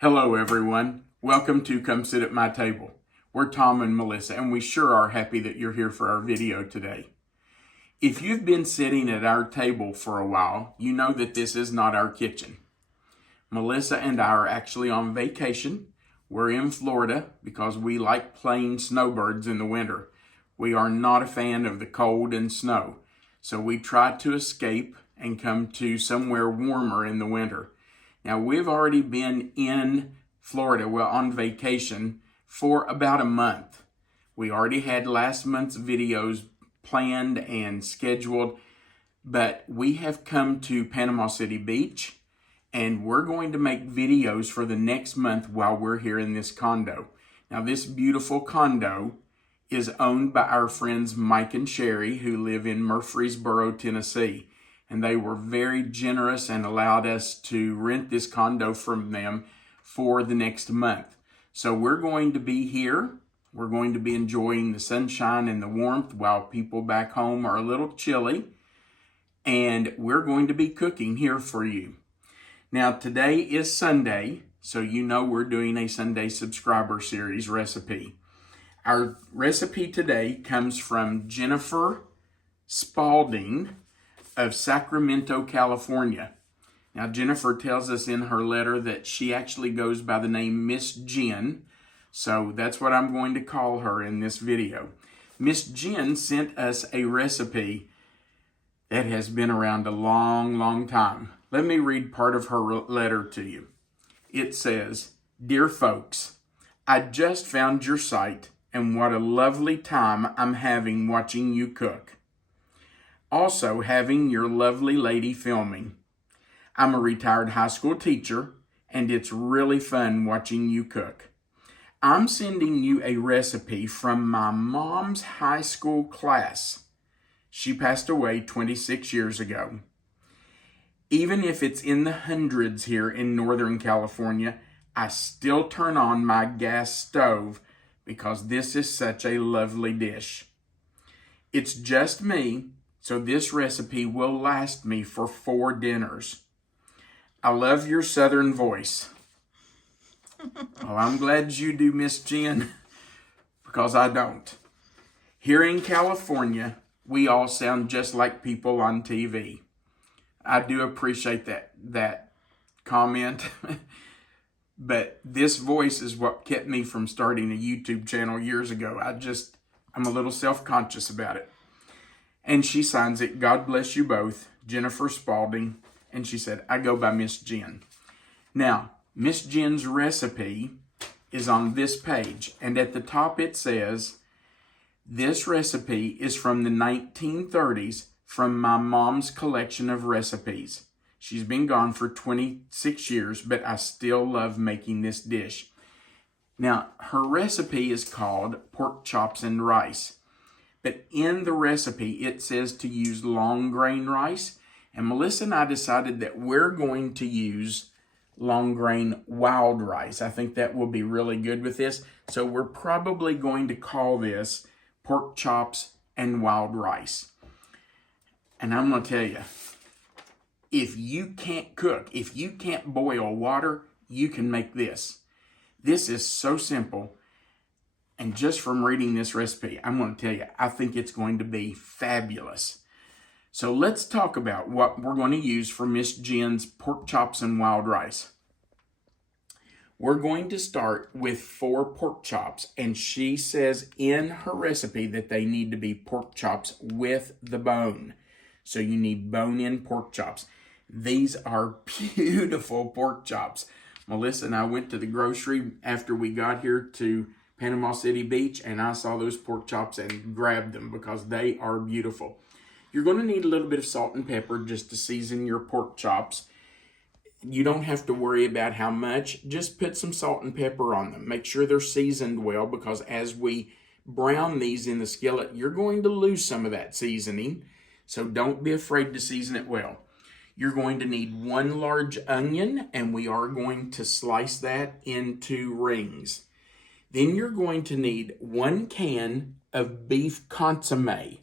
Hello everyone, welcome to Come Sit at My Table. We're Tom and Melissa and we sure are happy that you're here for our video today. If you've been sitting at our table for a while, you know that this is not our kitchen. Melissa and I are actually on vacation. We're in Florida because we like playing snowbirds in the winter. We are not a fan of the cold and snow, so we try to escape and come to somewhere warmer in the winter. Now, we've already been in Florida, on vacation for about a month. We already had last month's videos planned and scheduled, but we have come to Panama City Beach, and we're going to make videos for the next month while we're here in this condo. Now, this beautiful condo is owned by our friends Mike and Sherry, who live in Murfreesboro, Tennessee. And they were very generous and allowed us to rent this condo from them for the next month. So we're going to be here. We're going to be enjoying the sunshine and the warmth while people back home are a little chilly. And we're going to be cooking here for you. Now, today is Sunday, so you know we're doing a Sunday subscriber series recipe. Our recipe today comes from Jennifer Spalding of Sacramento, California. Now, Jennifer tells us in her letter that she actually goes by the name Miss Jen, so that's what I'm going to call her in this video. Miss Jen sent us a recipe that has been around a long, long time. Let me read part of her letter to you. It says, "Dear folks, I just found your site, and what a lovely time I'm having watching you cook. Also having your lovely lady filming. I'm a retired high school teacher, and it's really fun watching you cook. I'm sending you a recipe from my mom's high school class. She passed away 26 years ago. Even if it's in the hundreds here in Northern California, I still turn on my gas stove because this is such a lovely dish. It's just me, so this recipe will last me for 4 dinners. I love your southern voice." Well, I'm glad you do, Miss Jen, because I don't. Here in California, we all sound just like people on TV. I do appreciate that comment, but this voice is what kept me from starting a YouTube channel years ago. I'm a little self-conscious about it. And she signs it, "God bless you both, Jennifer Spalding." And she said, "I go by Miss Jen." Now, Miss Jen's recipe is on this page. And at the top it says, "This recipe is from the 1930s from my mom's collection of recipes. She's been gone for 26 years, but I still love making this dish." Now, her recipe is called pork chops and rice. But in the recipe, it says to use long grain rice. And Melissa and I decided that we're going to use long grain wild rice. I think that will be really good with this. So we're probably going to call this pork chops and wild rice. And I'm going to tell you, if you can't cook, if you can't boil water, you can make this. This is so simple. And just from reading this recipe, I'm going to tell you, I think it's going to be fabulous. So let's talk about what we're going to use for Miss Jen's pork chops and wild rice. We're going to start with 4 pork chops, and she says in her recipe that they need to be pork chops with the bone. So you need bone-in pork chops. These are beautiful pork chops. Melissa and I went to the grocery after we got here to Panama City Beach, and I saw those pork chops and grabbed them because they are beautiful. You're going to need a little bit of salt and pepper just to season your pork chops. You don't have to worry about how much. Just put some salt and pepper on them. Make sure they're seasoned well, because as we brown these in the skillet, you're going to lose some of that seasoning. So don't be afraid to season it well. You're going to need 1 large onion, and we are going to slice that into rings. Then you're going to need 1 can of beef consommé.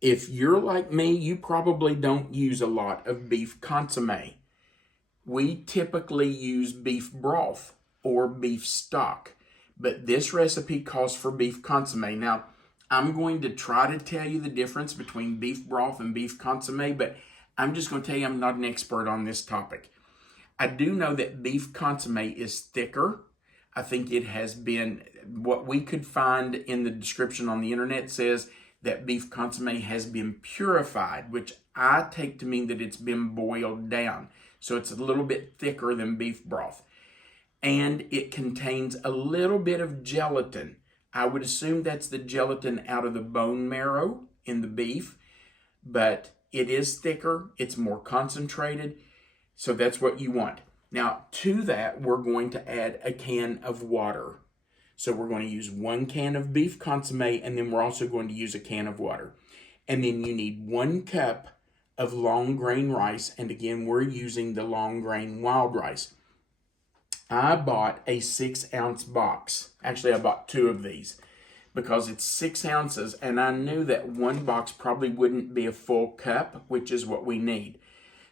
If you're like me, you probably don't use a lot of beef consommé. we typically use beef broth or beef stock, but this recipe calls for beef consommé. Now, I'm going to try to tell you the difference between beef broth and beef consommé, but I'm just going to tell you I'm not an expert on this topic. I do know that beef consommé is thicker. I think it has been, what we could find in the description on the internet says that beef consommé has been purified, which I take to mean that it's been boiled down. So it's a little bit thicker than beef broth. And it contains a little bit of gelatin. I would assume that's the gelatin out of the bone marrow in the beef, but it is thicker, it's more concentrated, so that's what you want. Now, to that, we're going to add a can of water. So we're going to use 1 can of beef consommé, and then we're also going to use a can of water. And then you need 1 cup of long grain rice, and again, we're using the long grain wild rice. I bought a 6-ounce box. Actually, I bought 2 of these because it's 6 ounces, and I knew that 1 box probably wouldn't be a full cup, which is what we need.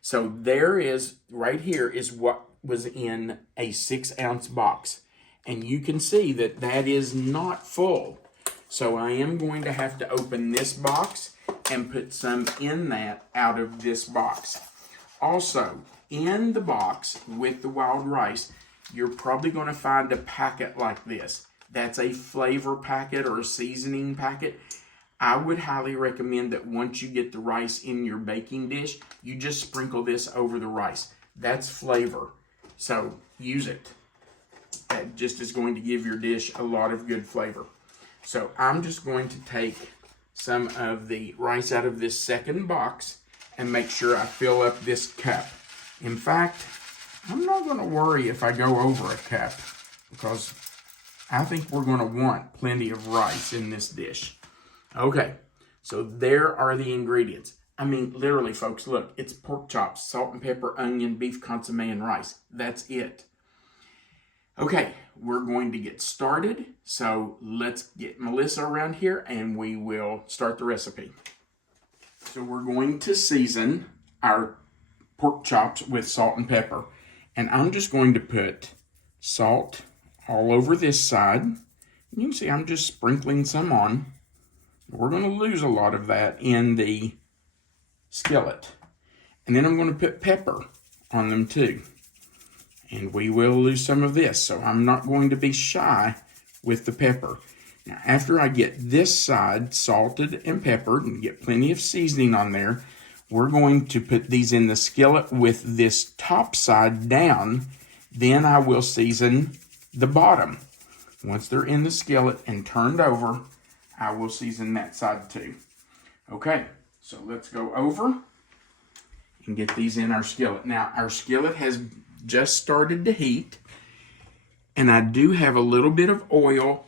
So there is, right here is what was in a 6-ounce box. And you can see that that is not full. So I am going to have to open this box and put some in that out of this box. Also, in the box with the wild rice, you're probably going to find a packet like this. That's a flavor packet or a seasoning packet. I would highly recommend that once you get the rice in your baking dish, you just sprinkle this over the rice. That's flavor. So use it. That just is going to give your dish a lot of good flavor. So I'm just going to take some of the rice out of this second box and make sure I fill up this cup. In fact, I'm not going to worry if I go over a cup because I think we're going to want plenty of rice in this dish. Okay, so there are the ingredients. I mean, literally, folks, look, it's pork chops, salt and pepper, onion, beef consommé, and rice. That's it. Okay, we're going to get started. So let's get Melissa around here and we will start the recipe. So we're going to season our pork chops with salt and pepper. And I'm just going to put salt all over this side. And you can see I'm just sprinkling some on. We're going to lose a lot of that in the skillet. And then I'm going to put pepper on them too. And we will lose some of this, so I'm not going to be shy with the pepper. Now, after I get this side salted and peppered and get plenty of seasoning on there, we're going to put these in the skillet with this top side down. Then I will season the bottom. Once they're in the skillet and turned over, I will season that side too. Okay, so let's go over and get these in our skillet. Now, our skillet has just started to heat, and I do have a little bit of oil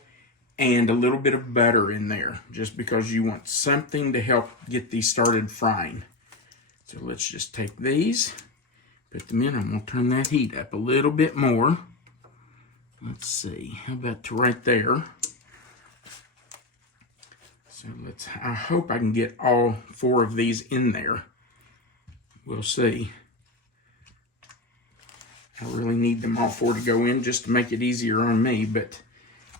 and a little bit of butter in there, just because you want something to help get these started frying. So let's just take these, put them in. I'm going to turn that heat up a little bit more. Let's see, how about to right there? So I hope I can get all 4 of these in there. We'll see. I really need them all 4 to go in just to make it easier on me, but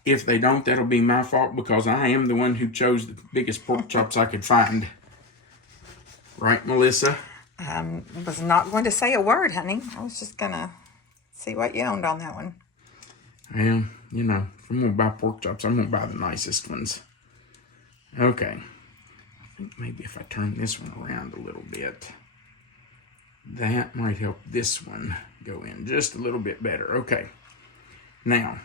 if they don't, that'll be my fault because I am the one who chose the biggest pork chops I could find. Right, Melissa? I was not going to say a word, honey. I was just going to see what you owned on that one. Well, you know, if I'm going to buy pork chops, I'm going to buy the nicest ones. Okay. I think maybe if I turn this one around a little bit, that might help this one go in just a little bit better. Okay. Now,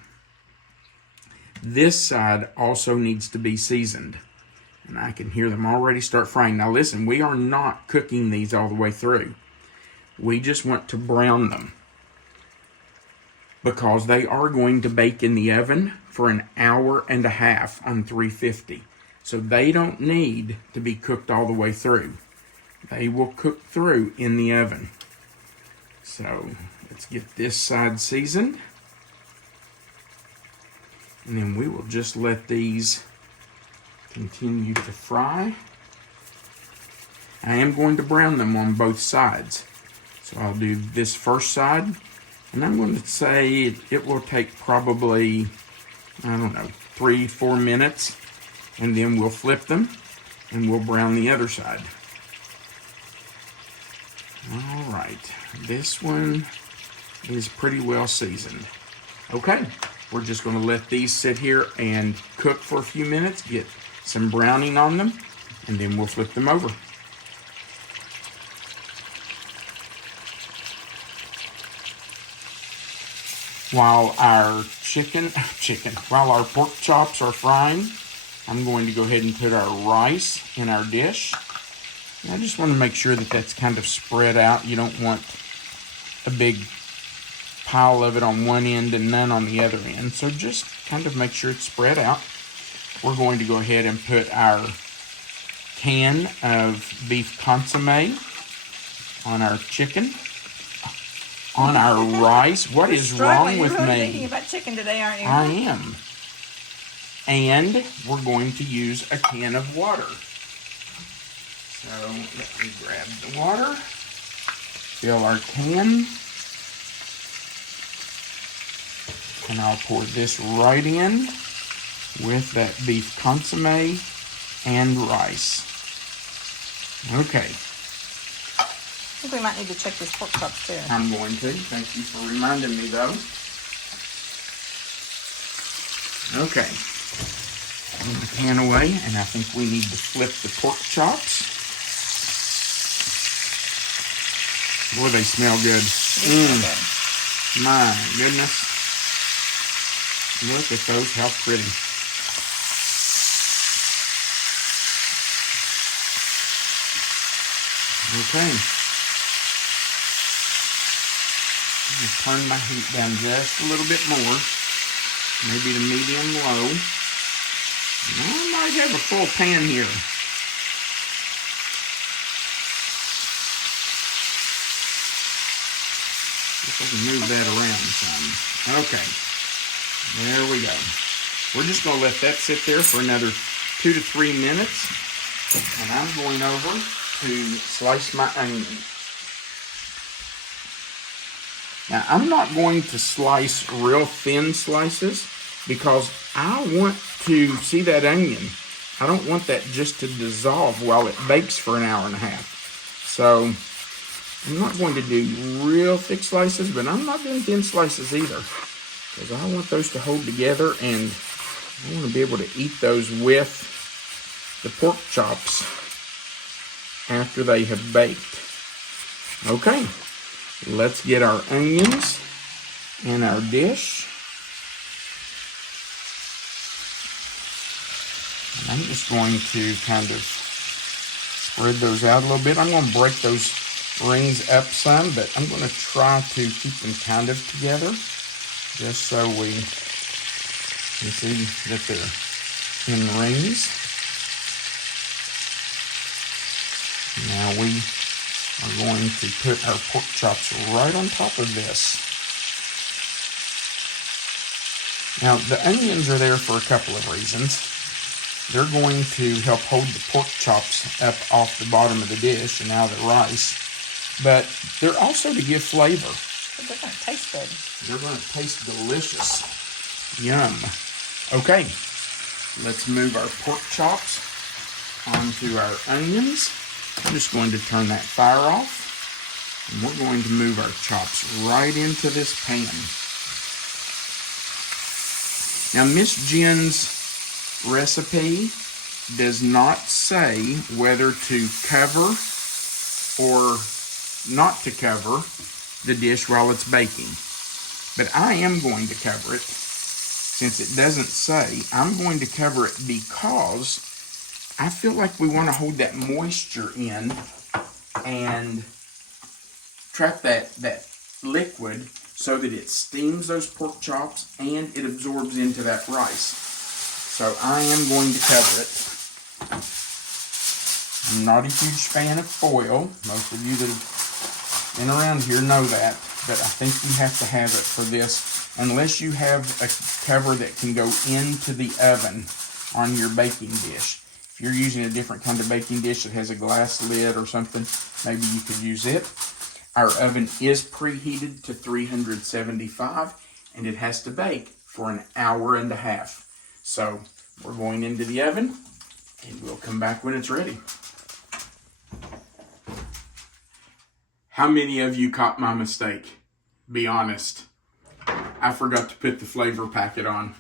this side also needs to be seasoned. And I can hear them already start frying. Now listen, we are not cooking these all the way through. We just want to brown them, because they are going to bake in the oven for 1.5 hours on 350. So they don't need to be cooked all the way through. They will cook through in the oven. So let's get this side seasoned. And then we will just let these continue to fry. I am going to brown them on both sides. So I'll do this first side, and I'm going to say it will take probably, I don't know, 3-4 minutes, and then we'll flip them and we'll brown the other side. All right, this one is pretty well seasoned. Okay, we're just going to let these sit here and cook for a few minutes, get some browning on them, and then we'll flip them over. While our while our pork chops are frying, I'm going to go ahead and put our rice in our dish. And I just want to make sure that that's kind of spread out. You don't want a big pile of it on one end and none on the other end. So just kind of make sure it's spread out. We're going to go ahead and put our can of beef consommé on our chicken, on our rice. What is wrong with You're really me? thinking about chicken today, aren't you? I am. And we're going to use a can of water. So let me grab the water, fill our can, and I'll pour this right in with that beef consommé and rice. Okay. I think we might need to check these pork chops too. I'm going to. Thank you for reminding me though. Okay. Move the pan away, and I think we need to flip the pork chops. Boy, they smell good. My goodness. Look at those, how pretty. Okay. I'm going to turn my heat down just a little bit more. Maybe to medium low. I might have a full pan here. If I can move that around some. Okay. There we go. We're just going to let that sit there for another 2 to 3 minutes. And I'm going over to slice my onion. Now, I'm not going to slice real thin slices because I want to see that onion. I don't want that just to dissolve while it bakes for an hour and a half. So, I'm not going to do real thick slices, but I'm not doing thin slices either, because I want those to hold together, and I want to be able to eat those with the pork chops after they have baked. Okay, let's get our onions in our dish. And I'm just going to kind of spread those out a little bit. I'm going to break those rings up some, but I'm going to try to keep them kind of together, just so we can see that they're in rings. Now we are going to put our pork chops right on top of this. Now the onions are there for a couple of reasons. They're going to help hold the pork chops up off the bottom of the dish and now the rice. But they're also to give flavor. But they're going to taste good. They're going to taste delicious. Yum. Okay, let's move our pork chops onto our onions. I'm just going to turn that fire off. And we're going to move our chops right into this pan. Now, Miss Jen's recipe does not say whether to cover or not to cover the dish while it's baking, but I am going to cover it. Since it doesn't say, I'm going to cover it because I feel like we want to hold that moisture in and trap that liquid so that it steams those pork chops and it absorbs into that rice. So I am going to cover it. I'm not a huge fan of foil. Most of you that have been around here know that, but I think you have to have it for this, unless you have a cover that can go into the oven on your baking dish. If you're using a different kind of baking dish that has a glass lid or something, maybe you could use it. Our oven is preheated to 375 and it has to bake for an hour and a half. So we're going into the oven and we'll come back when it's ready. How many of you caught my mistake? Be honest. I forgot to put the flavor packet on.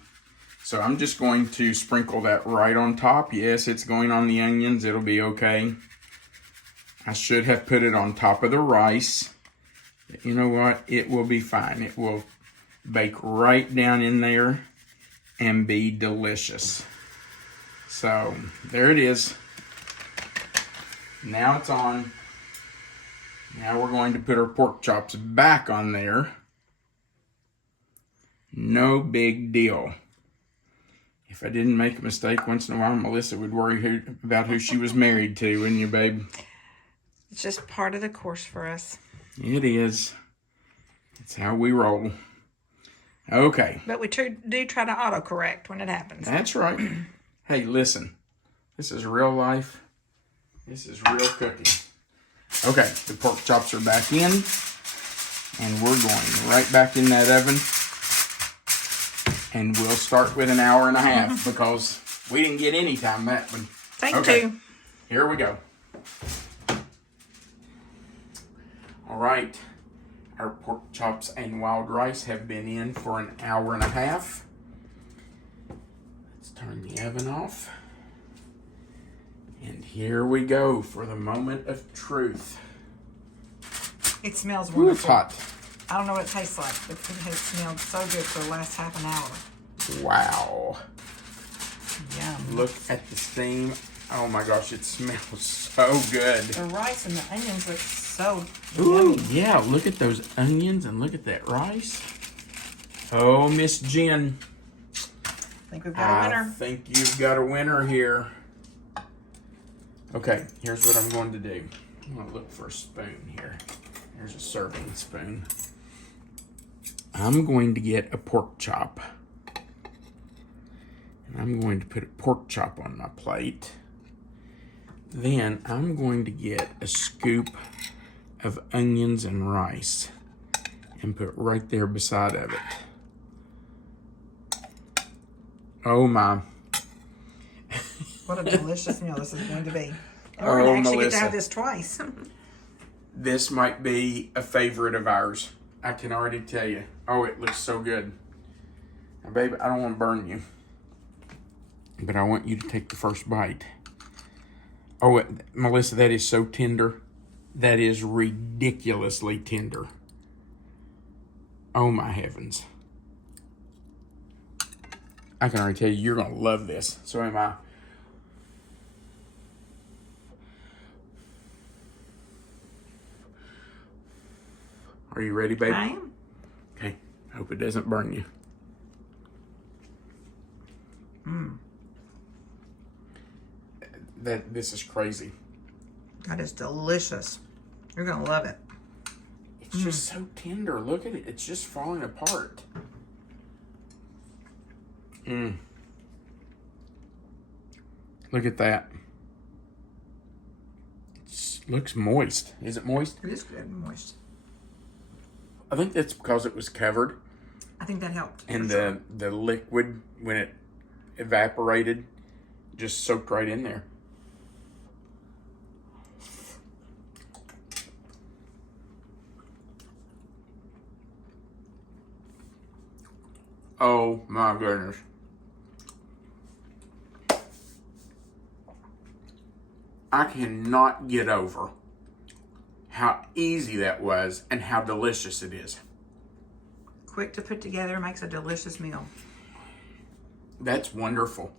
So I'm just going to sprinkle that right on top. Yes, it's going on the onions. It'll be okay. I should have put it on top of the rice. You know what? It will be fine. It will bake right down in there and be delicious. So there it is. Now it's on. Now we're going to put our pork chops back on there. No big deal. If I didn't make a mistake once in a while, Melissa would worry about who she was married to, wouldn't you, babe? It's just part of the course for us. It is. It's how we roll. Okay. But we do try to autocorrect when it happens. That's right. Hey, listen. This is real life. This is real cooking. Okay, the pork chops are back in. And we're going right back in that oven. And we'll start with an hour and a half because we didn't get any time that one. Thank you. Here we go. All right. Our pork chops and wild rice have been in for an hour and a half. Let's turn the oven off. And here we go for the moment of truth. It smells Ooh, wonderful. it's hot. I don't know what it tastes like, but it has smelled so good for the last half an hour. Wow. Yum. Look at the steam. Oh my gosh, it smells so good. The rice and the onions look so Ooh, yummy. yeah, look at those onions and look at that rice. Oh, Miss Jen. I think we've got a winner. I think you've got a winner here. Okay, here's what I'm going to do. I'm going to look for a spoon here. There's a serving spoon. I'm going to get a pork chop. And I'm going to put a pork chop on my plate. Then I'm going to get a scoop of onions and rice and put right there beside of it. Oh my. What a delicious meal this is going to be. And we're going to actually get to have this twice. This might be a favorite of ours. I can already tell you. Oh, it looks so good. Now, baby, I don't want to burn you. But I want you to take the first bite. Oh, Melissa, that is so tender. That is ridiculously tender. Oh, my heavens. I can already tell you, you're going to love this. So am I. Are you ready, baby? I am. Okay. I hope it doesn't burn you. This is crazy. That is delicious. You're going to love it. It's just so tender. Look at it. It's just falling apart. Look at that. It looks moist. Is it moist? It is good and moist. I think that's because it was covered. I think that helped. And the liquid, when it evaporated, just soaked right in there. Oh my goodness. I cannot get over how easy that was and how delicious it is. Quick to put together, makes a delicious meal. That's wonderful.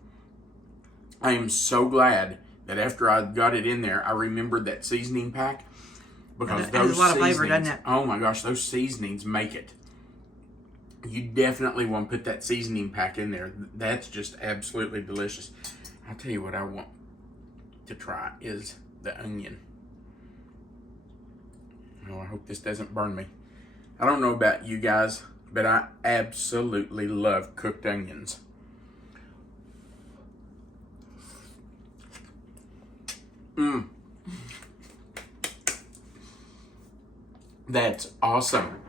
I am so glad that after I got it in there, I remembered that seasoning pack. Because it has a lot of flavor, doesn't it? Oh my gosh, those seasonings make it. You definitely want to put that seasoning pack in there. That's just absolutely delicious. I'll tell you what I want to try is the onion. Oh, I hope this doesn't burn me. I don't know about you guys, but I absolutely love cooked onions. That's awesome.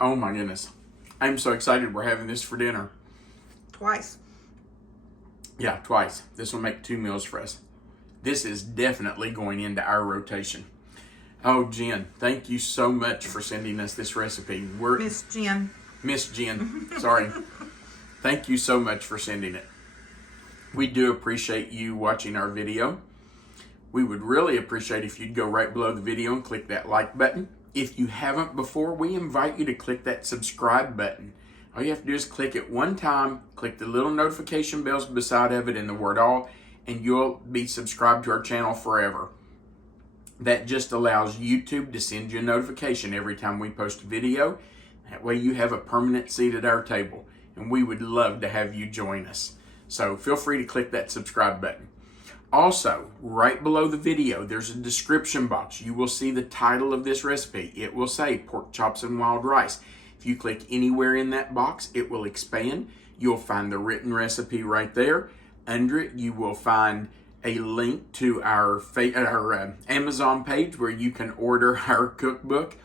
Oh my goodness. I'm so excited we're having this for dinner. Twice. Yeah, twice. This will make 2 meals for us. This is definitely going into our rotation. Oh, Jen, thank you so much for sending us this recipe. Miss Jen. Miss Jen, sorry. Thank you so much for sending it. We do appreciate you watching our video. We would really appreciate if you'd go right below the video and click that like button. If you haven't before, we invite you to click that subscribe button. All you have to do is click it one time, click the little notification bells beside of it in the word all, and you'll be subscribed to our channel forever. That just allows YouTube to send you a notification every time we post a video. That way you have a permanent seat at our table, and we would love to have you join us. So feel free to click that subscribe button. Also, right below the video, there's a description box. You will see the title of this recipe. It will say pork chops and wild rice. If you click anywhere in that box, it will expand. You'll find the written recipe right there. Under it, you will find a link to our Amazon page where you can order our cookbook,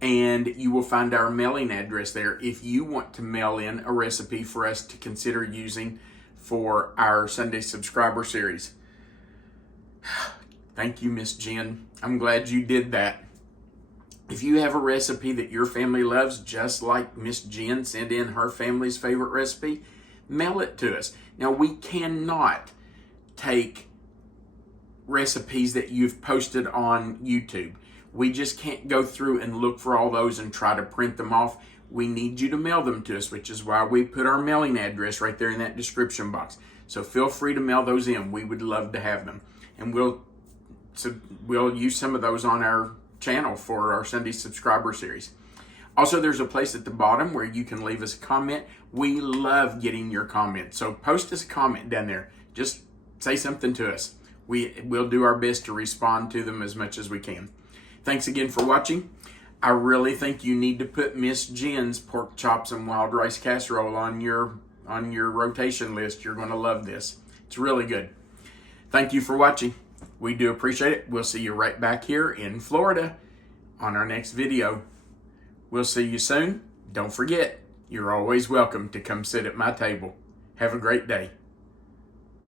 and you will find our mailing address there if you want to mail in a recipe for us to consider using for our Sunday subscriber series. Thank you, Miss Jen. I'm glad you did that. If you have a recipe that your family loves, just like Miss Jen sent in her family's favorite recipe, mail it to us. Now, we cannot take recipes that you've posted on YouTube. We just can't go through and look for all those and try to print them off. We need you to mail them to us, which is why we put our mailing address right there in that description box. So feel free to mail those in. We would love to have them. And we'll use some of those on our channel for our Sunday subscriber series. Also, there's a place at the bottom where you can leave us a comment. We love getting your comments. So post us a comment down there. Just say something to us. We'll do our best to respond to them as much as we can. Thanks again for watching. I really think you need to put Miss Jen's pork chops and wild rice casserole on your rotation list. You're going to love this. It's really good. Thank you for watching. We do appreciate it. We'll see you right back here in Florida on our next video. We'll see you soon. Don't forget, you're always welcome to come sit at my table. Have a great day.